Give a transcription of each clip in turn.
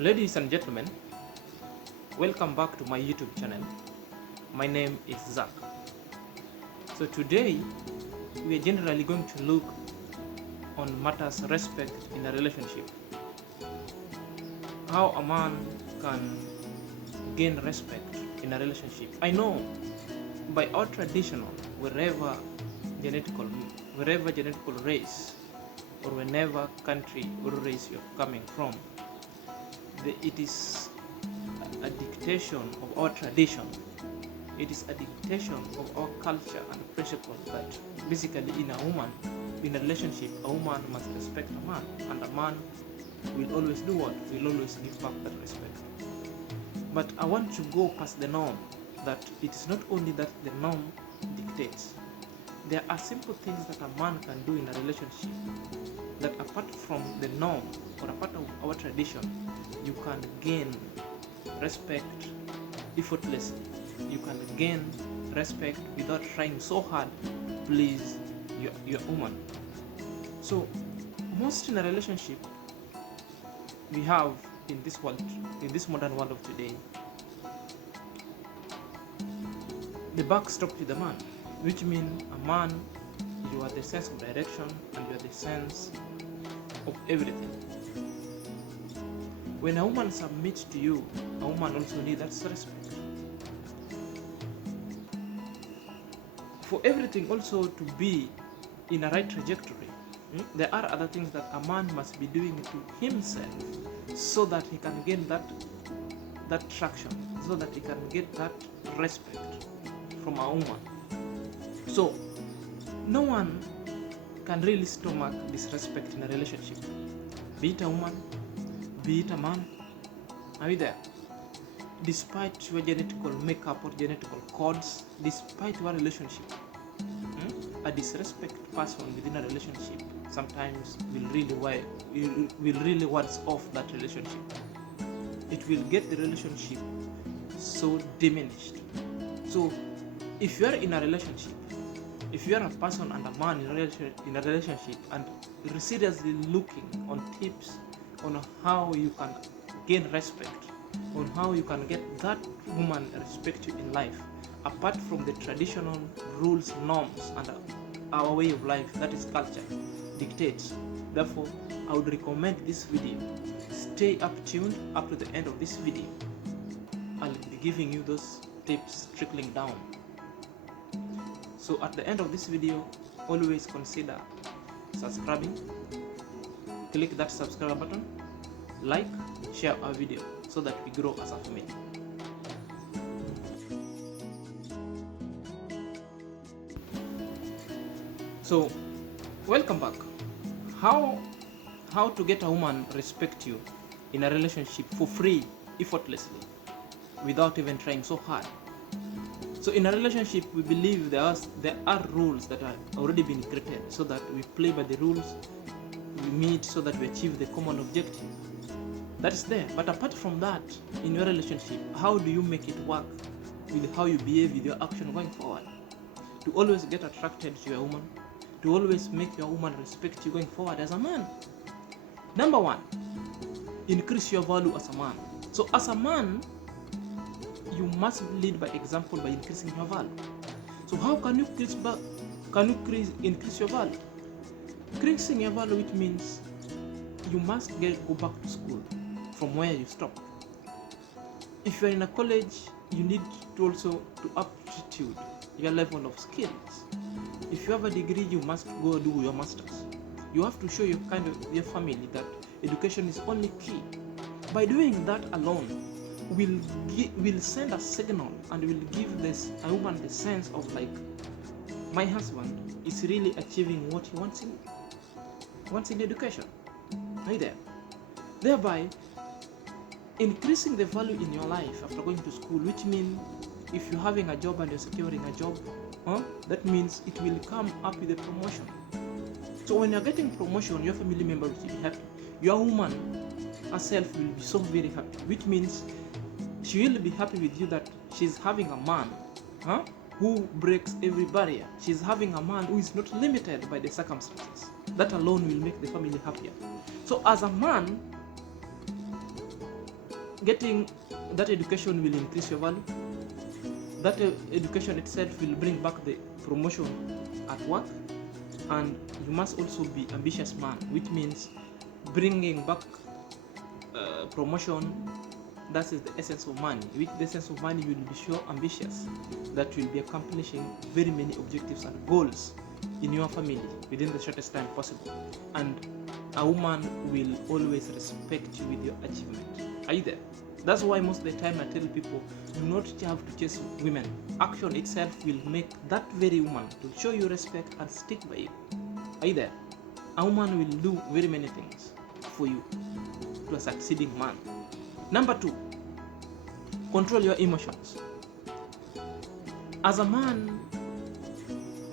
Ladies and gentlemen, welcome back to my YouTube channel. My name is Zach. So today we are generally going to look on matters respect in a relationship. How a man can gain respect in a relationship. I know by our traditional, wherever genetical race or whenever country or race you're coming from, it is a dictation of our tradition. It is a dictation of our culture and principle that basically in a relationship, a woman must respect a man, and a man will always do what? Will always give back that respect. But I want to go past the norm, that it is not only that the norm dictates. There are simple things that a man can do in a relationship that apart from the norm or apart of our tradition, you can gain respect effortlessly. You can gain respect without trying so hard to please your woman. So most in a relationship we have in this world, in this modern world of today, the buck stops with the man, which means a man, you are the sense of direction and you are the sense of everything. When a woman submits to you, a woman also needs that respect. For everything also to be in a right trajectory, there are other things that a man must be doing to himself so that he can gain that traction, so that he can get that respect from a woman. So no one can really stomach disrespect in a relationship, be it a woman, be it a man. Are you there? Despite your genetical makeup or genetical codes, despite your relationship, a disrespect person within a relationship sometimes will really words off that relationship. It will get the relationship so diminished. So if you are in a relationship, if you are a person and a man in a relationship and seriously looking on tips on how you can gain respect, on how you can get that woman respect you in life, apart from the traditional rules, norms, and our way of life, that is culture, dictates. Therefore, I would recommend this video. Stay up tuned up to the end of this video. I'll be giving you those tips trickling down. So at the end of this video, always consider subscribing. Click that subscribe button, like, share our video so that we grow as a family. So welcome back. How to get a woman respect you in a relationship for free, effortlessly, without even trying so hard. So in a relationship, we believe there are rules that are already been created so that we play by the rules, we meet so that we achieve the common objective. That is there. But apart from that, in your relationship, how do you make it work with how you behave with your action going forward? To always get attracted to your woman, to always make your woman respect you going forward as a man. Number one, increase your value as a man. So as a man, you must lead by example by increasing your value. So how can you increase your value? Increasing your value, which means you must go back to school from where you stop. If you're in a college, you need to also to aptitude your level of skills. If you have a degree, you must go do your masters. You have to show your family that education is only key. By doing that alone, will send a signal and will give a woman the sense of like, my husband is really achieving what he wants in education. Right there. Thereby increasing the value in your life after going to school, which means if you're having a job and you're securing a job, that means it will come up with a promotion. So when you're getting promotion, your family members will be happy. Your woman herself will be so very happy, which means she will be happy with you that she's having a man who breaks every barrier. She's having a man who is not limited by the circumstances. That alone will make the family happier. So as a man, getting that education will increase your value. That education itself will bring back the promotion at work, and you must also be ambitious man, which means bringing back promotion. That is the essence of money. With the essence of money, you will be so ambitious that you will be accomplishing very many objectives and goals in your family within the shortest time possible. And a woman will always respect you with your achievement. Are you there? That's why most of the time I tell people, do not have to chase women. Action itself will make that very woman to show you respect and stick by you. Are you there? A woman will do very many things for you to a succeeding man. Number 2, control your emotions. As a man,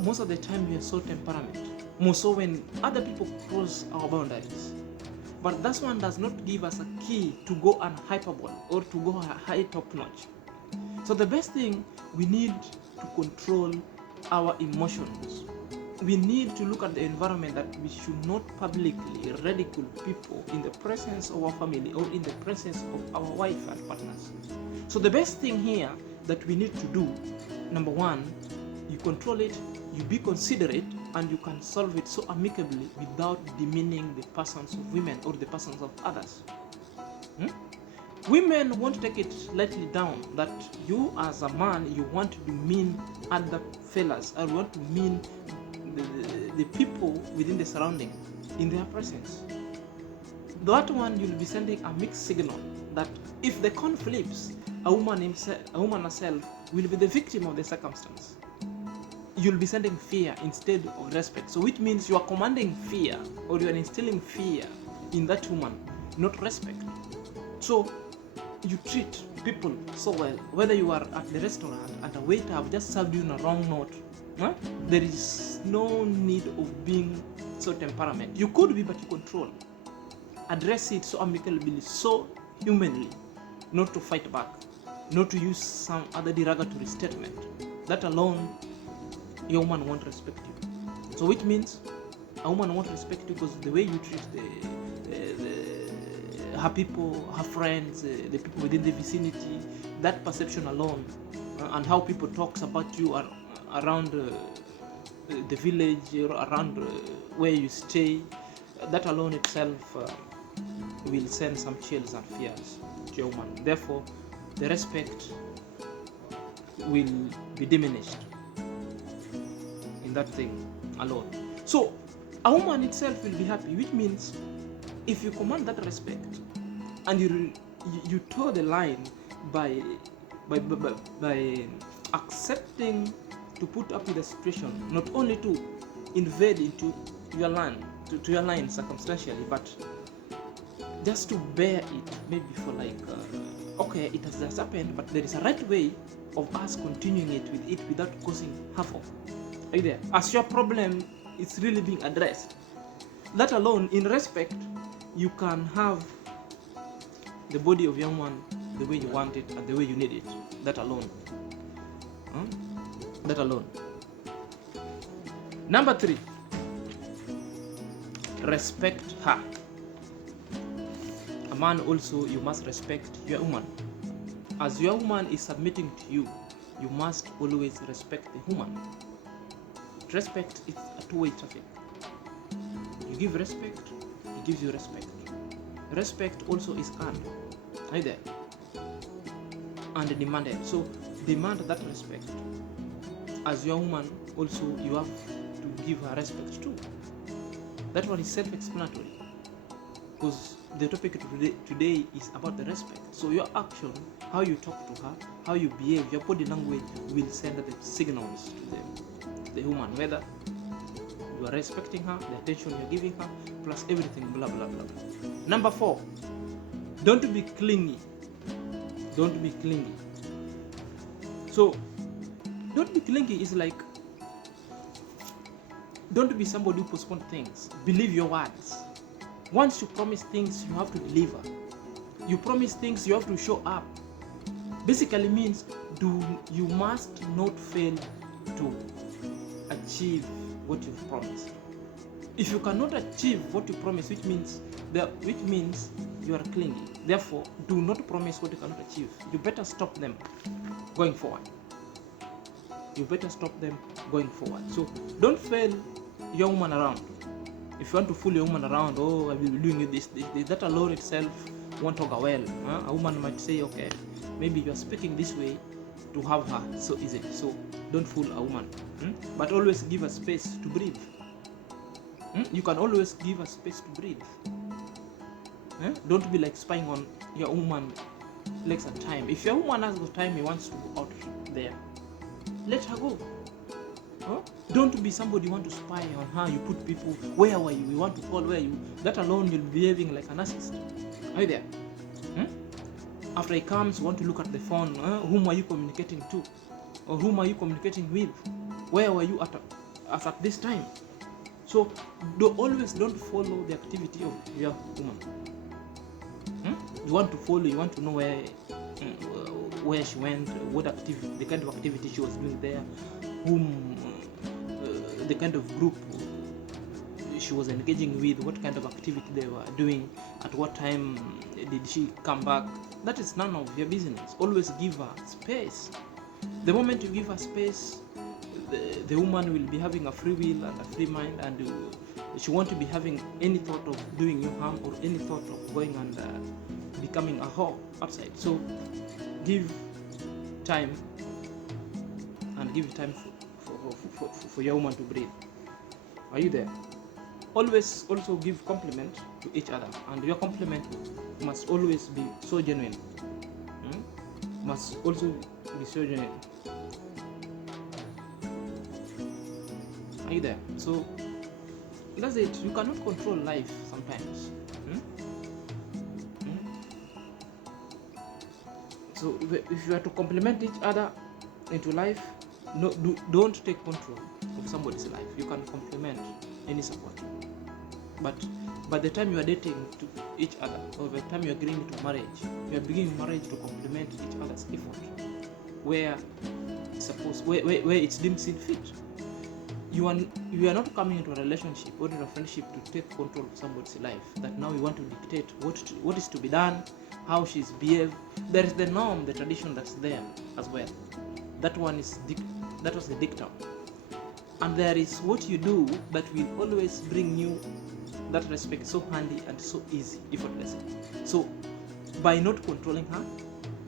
most of the time we are so temperament, more so when other people cross our boundaries. But that one does not give us a key to go on hyperbole or to go a high top notch. So the best thing, we need to control our emotions. We need to look at the environment that we should not publicly ridicule people in the presence of our family or in the presence of our wife and partners. So the best thing here that we need to do, number 1, you control it, you be considerate, and you can solve it so amicably without demeaning the persons of women or the persons of others. Women won't take it lightly down that you as a man, you want to demean other fellas, or you want to mean the people within the surrounding in their presence. That one, you'll be sending a mixed signal that if the coin flips, a woman herself will be the victim of the circumstance. You'll be sending fear instead of respect. So which means you are commanding fear, or you are instilling fear in that woman, not respect. So you treat people so well, whether you are at the restaurant and a waiter have just served you in a wrong note. There is no need of being so temperament. You could be, but you control. Address it so amicably, so humanly, not to fight back, not to use some other derogatory statement. That alone, your woman won't respect you. So which means a woman won't respect you because the way you treat her people, her friends, the people within the vicinity, that perception alone, and how people talks about you are around the village or around where you stay, that alone itself will send some chills and fears to your woman. Therefore, the respect will be diminished in that thing alone. So a woman itself will be happy, which means if you command that respect and you toe the line by accepting to put up with the situation, not only to invade into your land, to your line circumstantially, but just to bear it, maybe for like, okay, it has just happened, but there is a right way of us continuing it without causing havoc. Are you there? As your problem is really being addressed, that alone, in respect, you can have the body of your woman the way you want it and the way you need it. That alone. That alone. Number 3, respect her. A man also, you must respect your woman. As your woman is submitting to you, you must always respect the woman. Respect is a two-way traffic. You give respect, he gives you respect. Respect also is earned. Are you there? And demanded. So demand that respect. As your woman, also you have to give her respect too. That one is self-explanatory, because the topic today is about the respect. So your action, how you talk to her, how you behave, your body language will send the signals to the woman, whether you are respecting her, the attention you're giving her, plus everything, blah blah blah. Number 4, don't be clingy. Don't be clingy. So don't be clingy is like, don't be somebody who postpones things. Believe your words. Once you promise things, you have to deliver. You promise things, you have to show up. Basically means you must not fail to achieve what you've promised. If you cannot achieve what you promise, which means you are clingy. Therefore, do not promise what you cannot achieve. You better stop them going forward. You better stop them going forward. So don't fail your woman around. If you want to fool your woman around, oh, I will be doing this, that alone itself won't go well. A woman might say, okay, maybe you are speaking this way to have her so easily. So don't fool a woman. But always give her space to breathe. You can always give her space to breathe. Don't be like spying on your woman legs at time. If your woman has the time he wants to go out there, let her go. Don't be somebody you want to spy on her. You put people, where were you? You want to call where you? That alone you'll be behaving like a narcissist. Are you there? After he comes, you want to look at the phone. Whom are you communicating to? Or whom are you communicating with? Where were you at this time? So don't follow the activity of your woman. You want to follow, you want to know where she went, what activity, the kind of activity she was doing there, the kind of group she was engaging with, what kind of activity they were doing, at what time did she come back. That is none of your business. Always give her space. The moment you give her space, the woman will be having a free will and a free mind, and she won't be having any thought of doing you harm or any thought of going and becoming a whore outside. So give time, and give time for your woman to breathe. Are you there? Always also give compliment to each other, and your compliment must always be so genuine. Must also be so genuine. Are you there? So that's it. You cannot control life sometimes. So if you are to compliment each other into life, don't take control of somebody's life. You can compliment any support, but by the time you are dating to each other, or by the time you are agreeing to marriage, you are beginning marriage to complement each other's effort, where it's deemed seen fit. You are not coming into a relationship or in a friendship to take control of somebody's life, that now you want to dictate what is to be done, how she's behaved. There is the norm, the tradition that's there as well. That was the dictum. And there is what you do that will always bring you that respect so handy and so easy, effortlessly. So by not controlling her,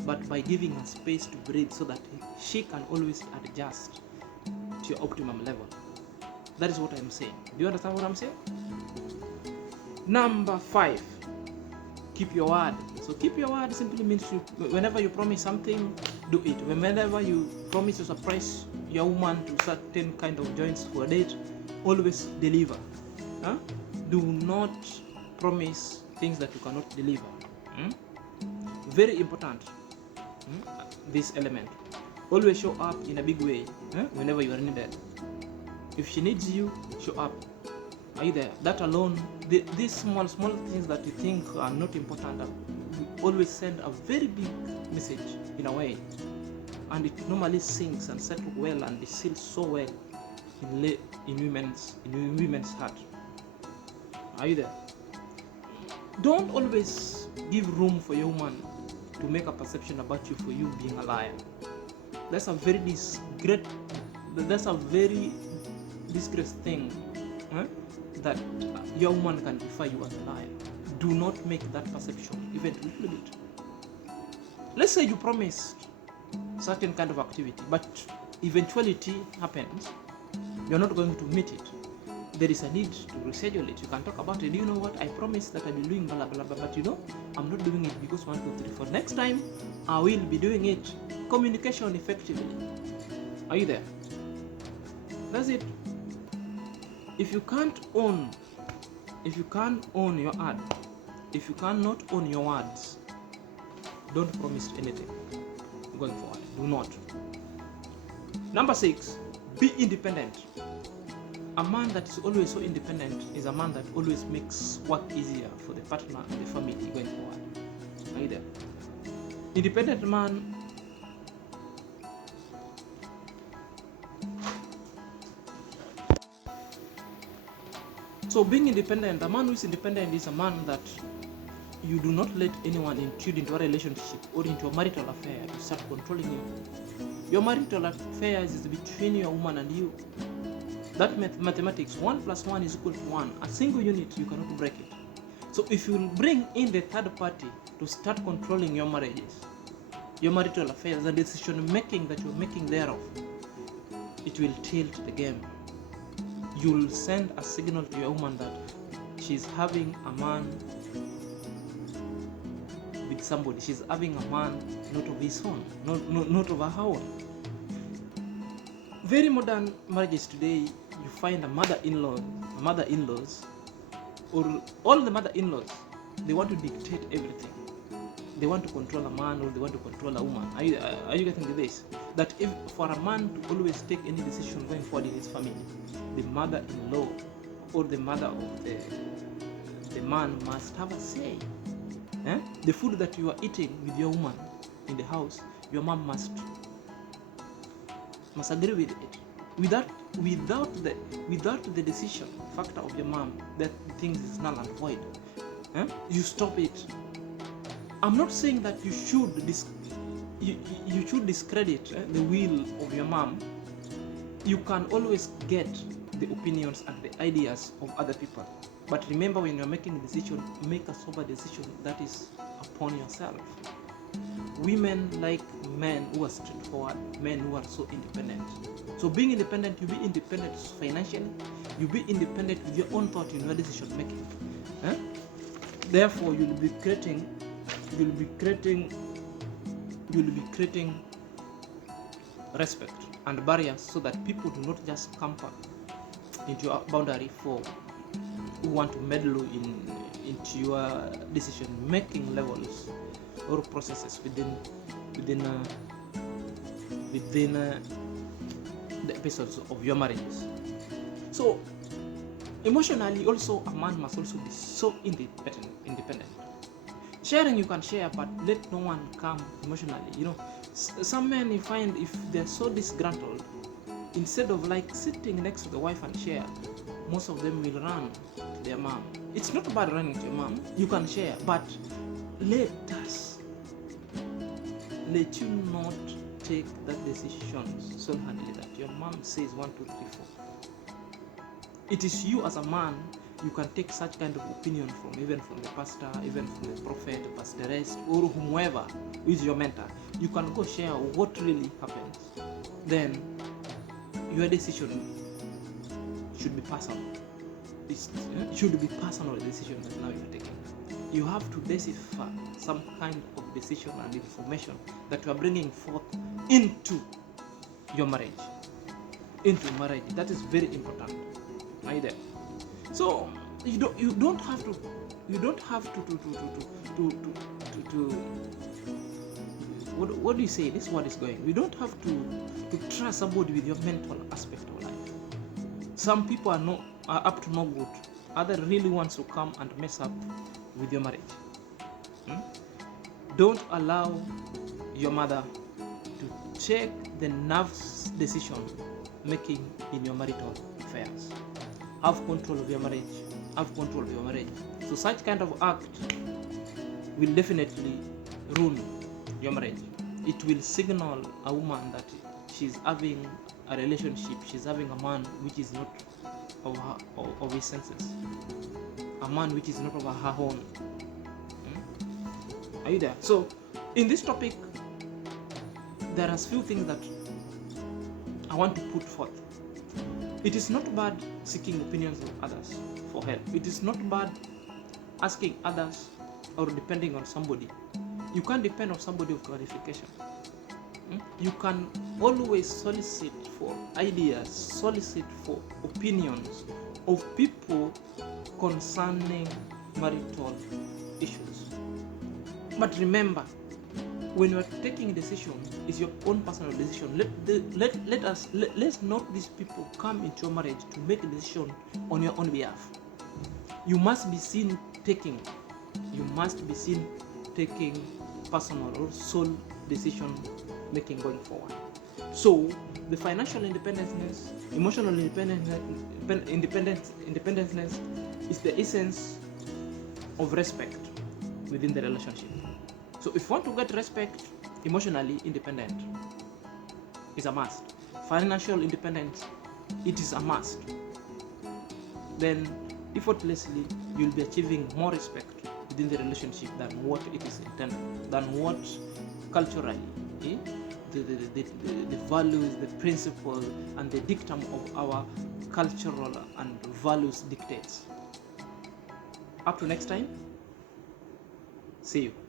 but by giving her space to breathe, so that she can always adjust to your optimum level. That is what I'm saying. Do you understand what I'm saying? Number 5, keep your word. So keep your word simply means whenever you promise something, do it. Whenever you promise to surprise your woman to certain kind of joints for a date, always deliver. Do not promise things that you cannot deliver. Very important. This element. Always show up in a big way whenever you are needed. If she needs you, show up. Are you there? That alone, these small things that you think are not important, always send a very big message in a way, and it normally sinks and settles well, and it seals so well in women's heart. Are you there? Don't always give room for your woman to make a perception about you for you being a liar. That's a very disgrace thing, that your woman can refer you as a liar. Do not make that perception even a little bit. Let's say you promised certain kind of activity, but eventuality happens, you're not going to meet it. There is a need to reschedule it. You can talk about it. Do you know what? I promised that I'll be doing blah blah blah, but I'm not doing it because 1, 2, 3, 4. Next time I will be doing it. Communication effectively. Are you there? That's it. If you can't own your ad, if you cannot own your words, don't promise anything going forward. Do not. Number 6, be independent. A man that is always so independent is a man that always makes work easier for the partner and the family going forward. Are you there? Independent man So being independent, a man who is independent is a man that you do not let anyone intrude into a relationship or into a marital affair to start controlling you. Your marital affair is between your woman and you. That mathematics, 1 + 1 is equal to 1. A single unit, you cannot break it. So if you will bring in the third party to start controlling your marriages, your marital affairs, the decision making that you're making thereof, it will tilt the game. You'll send a signal to your woman that she's having a man with somebody. She's having a man not of his own, not of her own. Very modern marriages today, you find a mother-in-laws, or all the mother-in-laws, they want to dictate everything. They want to control a man, or they want to control a woman. Are you getting this? That if for a man to always take any decision going forward in his family, the mother-in-law or the mother of the man must have a say. The food that you are eating with your woman in the house, your mom must agree with it. Without the decision factor of your mom, that things is null and void. You stop it. I'm not saying that you should discredit the will of your mom. You can always get the opinions and the ideas of other people. But remember, when you're making a decision, make a sober decision that is upon yourself. Women like men who are straightforward, men who are so independent. So being independent, you be independent financially, you be independent with your own thought in your decision making. Therefore, you'll be creating respect and barriers so that people do not just camper into your boundary for who want to meddle into your decision making levels or processes within the episodes of your marriages. So emotionally also, a man must also be so independent. Sharing, you can share, but let no one come emotionally. Some men, you find, if they're so disgruntled, instead of like sitting next to the wife and share, most of them will run to their mom. It's not about running to your mom. You can share, but let you not take that decision so handily that your mom says 1, 2, 3, 4. It is you as a man. You can take such kind of opinion even from the pastor, even from the prophet, pastoress, or whomever who is your mentor. You can go share what really happens. Then your decision should be personal. It should be personal decision that now you're taking. You have to decipher some kind of decision and information that you are bringing forth into your marriage. That is very important. Right there. So you don't have to what do you say? This word is going. We don't have to trust somebody with your mental aspect of life. Some people are up to no good. Others really wants to come and mess up with your marriage. Don't allow your mother to check the nervous decision making in your marital affairs. Have control of your marriage. So such kind of act will definitely ruin your marriage. It will signal a woman that she's having a relationship, she's having a man which is not of his senses, a man which is not of her own. Are you there? So in this topic, there are few things that I want to put forth. It is not bad seeking opinions of others for help. It is not bad asking others or depending on somebody. You can't depend on somebody of qualification. You can always solicit for ideas, solicit for opinions of people concerning marital issues. But remember, when you are taking a decision, it's your own personal decision. Let's not these people come into your marriage to make a decision on your own behalf. You must be seen taking personal or sole decision making going forward. So the financial independence, emotional independence, is the essence of respect within the relationship. So if you want to get respect, emotionally independent is a must. Financial independence, it is a must. Then effortlessly you'll be achieving more respect within the relationship than what it is intended, than what culturally, eh, the values, the principles, and the dictum of our cultural and values dictates. Up to next time, see you.